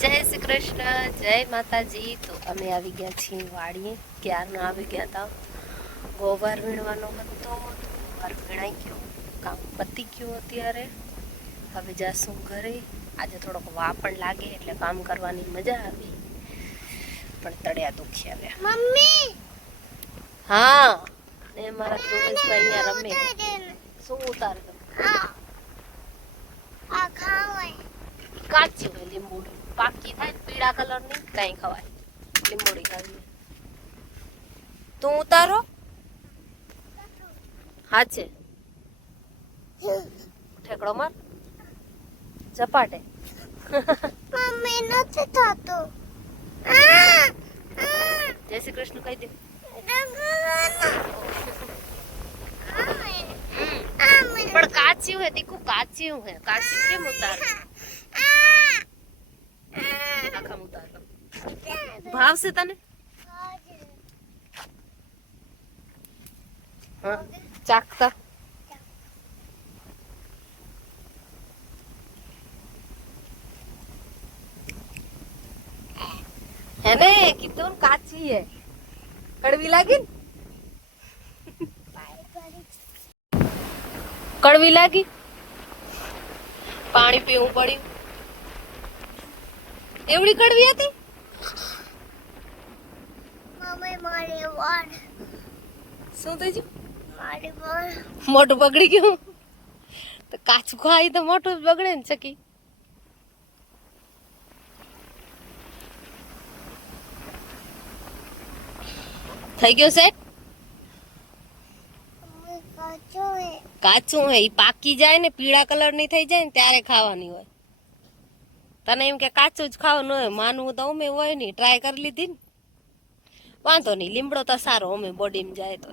જય શ્રી કૃષ્ણ, જય માતાજી. તો અમે આવી ગયા છીએ વાડીએ. ક્યારના આવી ગયા હતા. ગોબર વીણવાનો હતો, ગોબર વીણાઈ ગયો, કામ પતી ગયું અત્યારે. હવે જાશું ઘરે. આજે થોડોક વા પણ લાગે એટલે કામ કરવાની મજા આવી, પણ તળિયા દુખી આવ્યા. મમ્મી હા, ને મારા ધ્રુવેશભાઈ અહીંયા રમે. શું ઉતારે તમે? આ ખાવાય કાચી હોય લીંબુડી, પાકી થાય ને પીળા કલરની કઈ ખવાય. લીંબુડી ખાવી તું ઉતારો. હાચે ઠેકડો માર ચપાટે. મમ્મી નથી થતો. જય શ્રી કૃષ્ણ કહી દે. પણ કાચી હોય દીકુ, કાચી હોય. કાચી કેમ ઉતાર? આખા ઉતાર ભાવશે તને? હા ચાખતા. है ने कितों काची है, कड़वी लागी कड़वी लागी, पानी पीવું પડ્યું. એવડી કડવી હતી? મમ્મી મારી વાળ શું થઈ ગયું? મારી વાળ મોટું બગડી ગયું. તો કાચું ખાઈ તો મોટું જ બગડે ને ચકી. થઈ ગયો સેટ? કાચું હે, ઈ પાકી જાય ને પીળા કલર ની થઈ જાય ને ત્યારે ખાવાની હોય. તને એમ કે કાચું જ ખાવાનું હોય, માનવું તો અમે હોય નહીં. ટ્રાય કરી લીધી ને, વાંધો નહીં. લીમડો તો સારો, અમે બોડીમાં જાય તો.